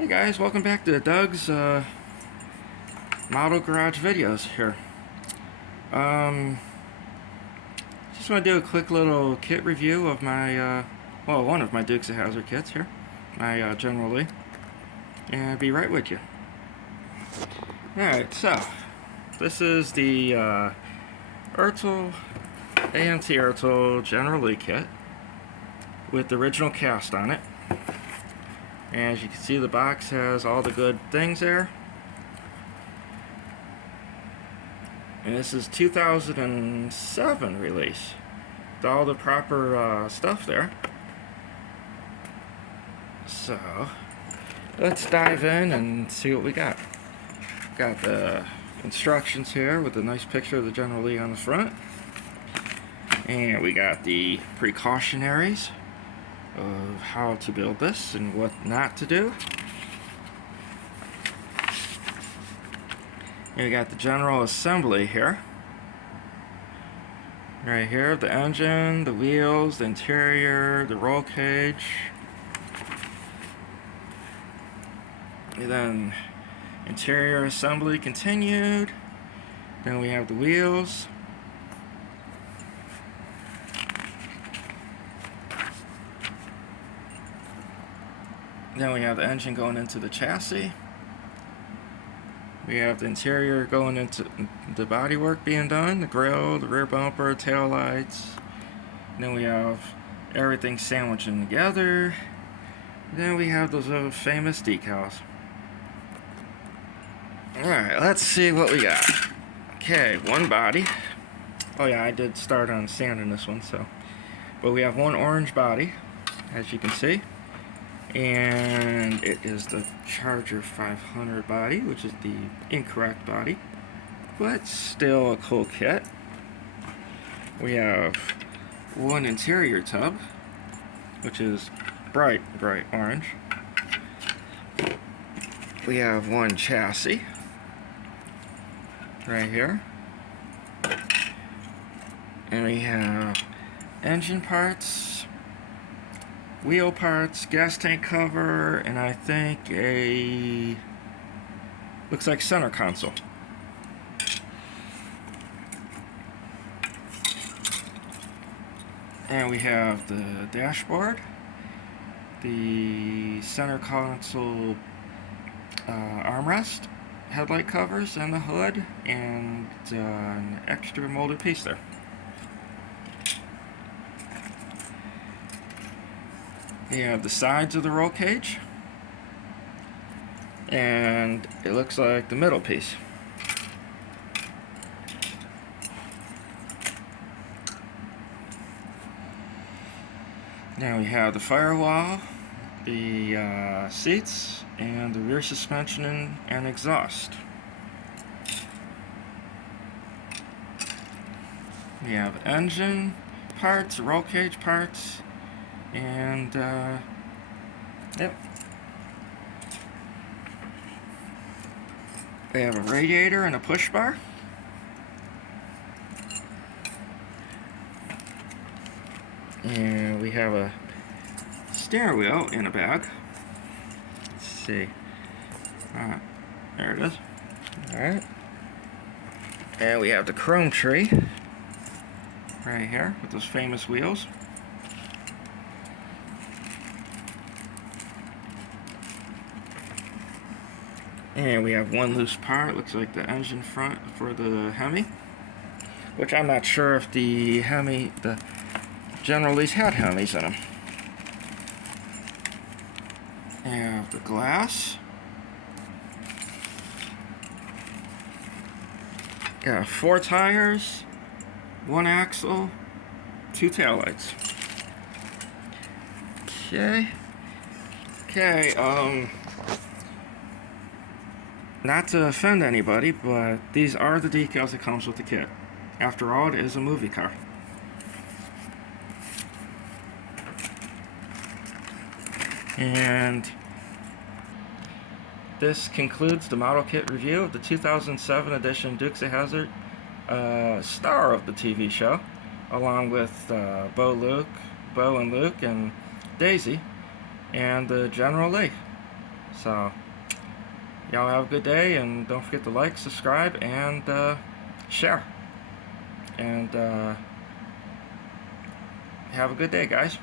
Hey guys, welcome back to Doug's Model Garage videos here. Just want to do a quick little kit review of my, one of my Dukes of Hazzard kits here, my General Lee, and be right with you. Alright, so, this is the ertl, AMT ertl General Lee kit with the original cast on it. And as you can see, the box has all the good things there. And this is 2007 release. With all the proper stuff there. So, let's dive in and see what we got. Got the instructions here with a nice picture of the General Lee on the front. And we got the precautionaries of how to build this and what not to do. And we got the general assembly here. Right here, the engine, the wheels, the interior, the roll cage. And then interior assembly continued. Then we have the wheels. Then we have the engine going into the chassis. We have the interior going into the bodywork being done, the grille, the rear bumper, tail lights. Then we have everything sandwiching together. Then we have those famous decals. Alright, let's see what we got. Okay, one body. Oh yeah, I did start on sanding this one, so. But we have one orange body, as you can see. And it is the Charger 500 body, which is the incorrect body, but still a cool kit. We have one interior tub, which is bright orange. We have one chassis right here, and we have engine parts, wheel parts, gas tank cover, and I think looks like center console. And we have the dashboard, the center console armrest, headlight covers, and the hood, and an extra molded piece there. We have the sides of the roll cage, and it looks like the middle piece. Now we have the firewall, the seats, and the rear suspension and exhaust. We have engine parts, roll cage parts, and yep, we have a radiator and a push bar. And we have a steering wheel in a bag. Let's see. There it is. Alright. And we have the chrome tree right here with those famous wheels. And we have one loose part, looks like the engine front for the Hemi, which I'm not sure if the General Lee's had Hemis in them. And the glass. Got 4 tires, 1 axle, 2 taillights. Okay, not to offend anybody, but these are the decals that comes with the kit. After all, it is a movie car. And this concludes the model kit review of the 2007 edition Dukes of Hazzard, star of the TV show, along with Bo and Luke, and Daisy, and the General Lee. So, y'all have a good day, and don't forget to like, subscribe, and share. And have a good day, guys.